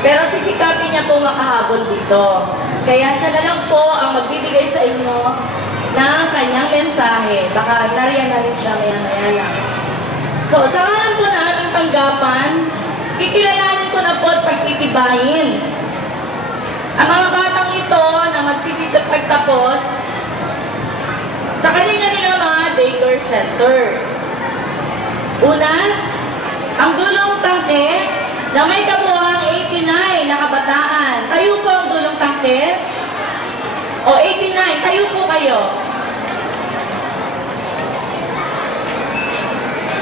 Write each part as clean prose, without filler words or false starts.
Pero sisikapin niya po makahabol dito. Kaya siya na lang po ang magbibigay sa inyo ng kanyang mensahe. Baka nariyan na rin siya maya-maya lang. So, sa ngalan po na ating tanggapan, kikilalanin ko na po at pagtitibayin ang mga batang ito na magsisitap pagtapos sa kanilang mga daycare centers. Una, ang dulong tangke na may kabuuang 89 na kabataan. Kayo po ang dulong tangke? O 89, kayo po kayo.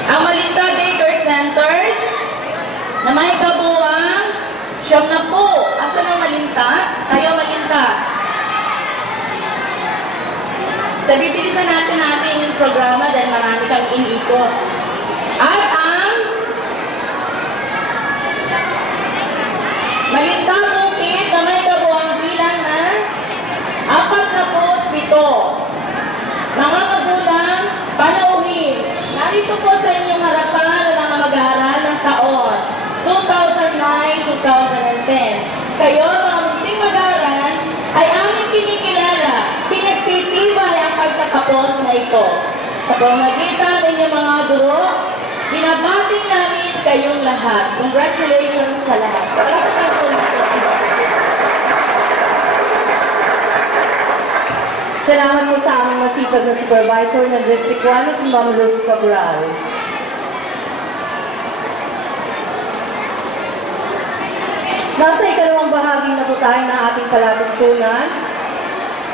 Ang Malinta Daycare Centers na may kabuuang 90. Asan ang Malinta? Kayo Malinta. So, bibilisan natin ating programa dahil marami kang iniikot. At ang Malinta Bukid na may kabuuang bilang na 47. Mga magulang, panauhin. Narito po sa inyong harapan ang mga mag-aaral ng taon 2009-2010. Kayo, mga munting mag-aaral, ay aming kinikilala, pinagtitibay ang pagtatapos na ito. Sa pamamagitan ng inyong mga guro, binabati namin kayong lahat. Congratulations sa lahat. Palakpakan po natin. Salamat po sa aming masipag na supervisor ng District 1 si Ma'am Luz Cabral. Nasa ikalawang bahagi na po tayo ng ating palatuntunan.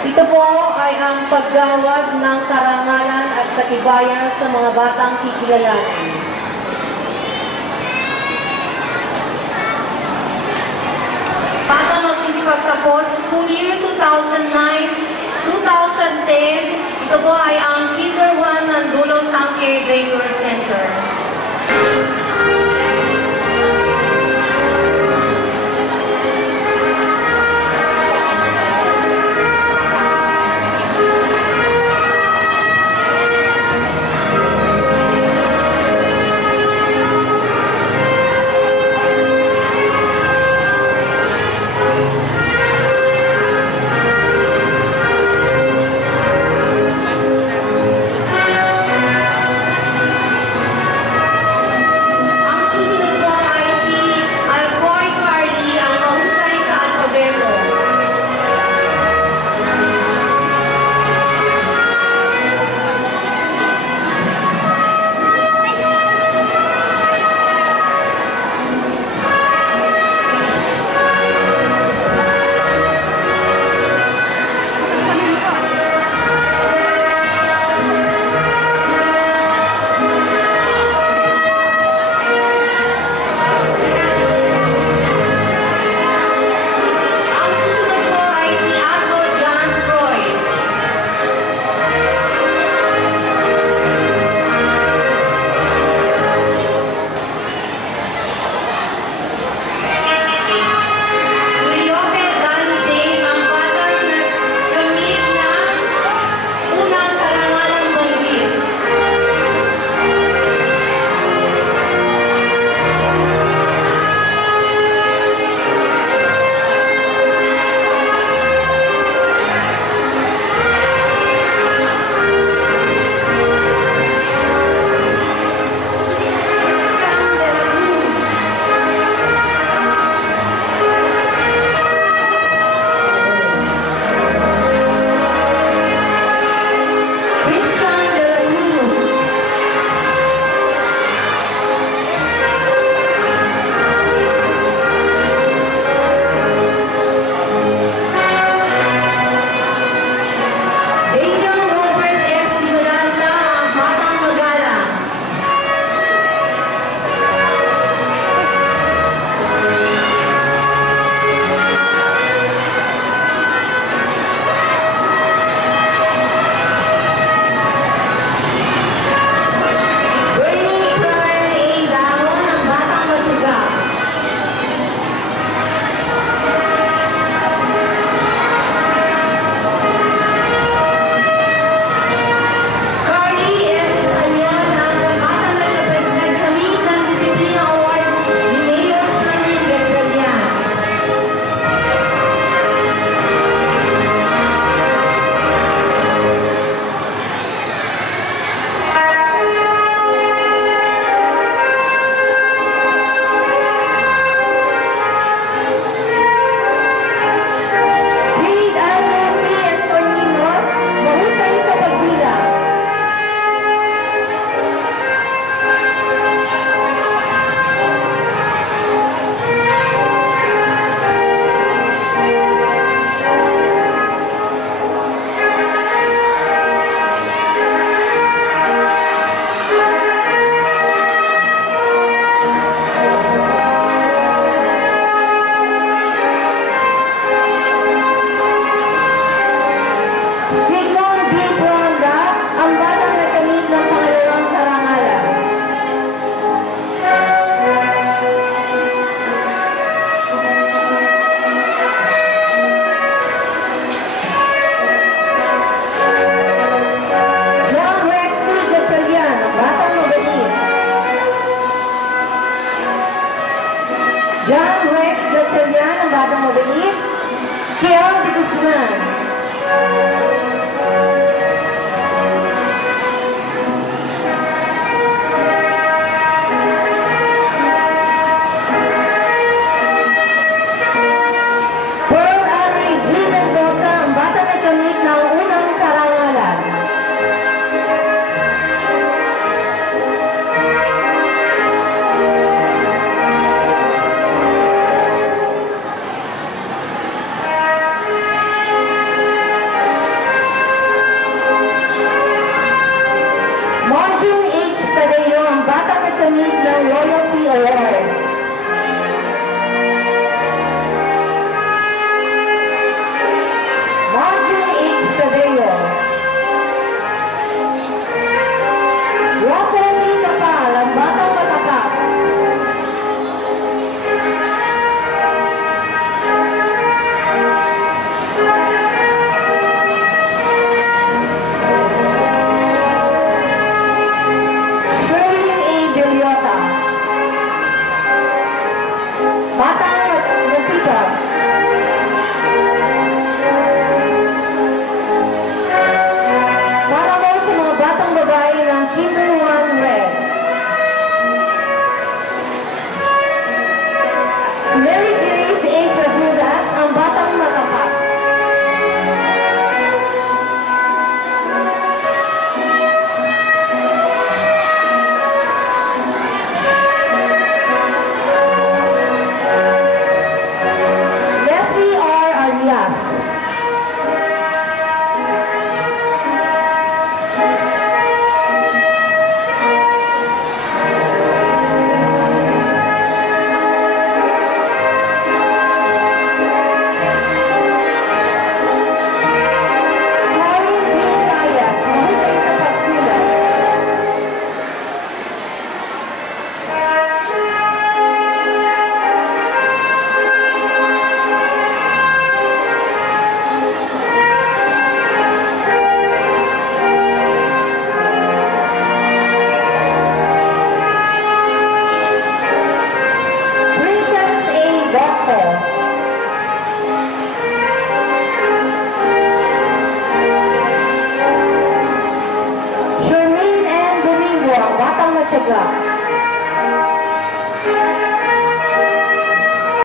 Ito po ay ang paggawad ng karangalan at katibayan sa mga batang kikilalanin. Batang magsisipagtapos, school year 2009-2010, ito po ay ang Kinder 1 ng Dulong Tangke Daycare Center. John Rex Gatchalian, ang batang mabait. Kiel de Guzman. Pearl Ari G. Mendoza, ang batang nagkamit ng unang karangalan. Marjun H. Tadeo, ang batang nagkamit ng Royalty Award. Marjun H. Tadeo. Russell P. Chapal, ang batang matapat. Sherwin A. Biliota. Batang masipag. Para mo sa mga batang babae ng Kinder 1 Red. Mary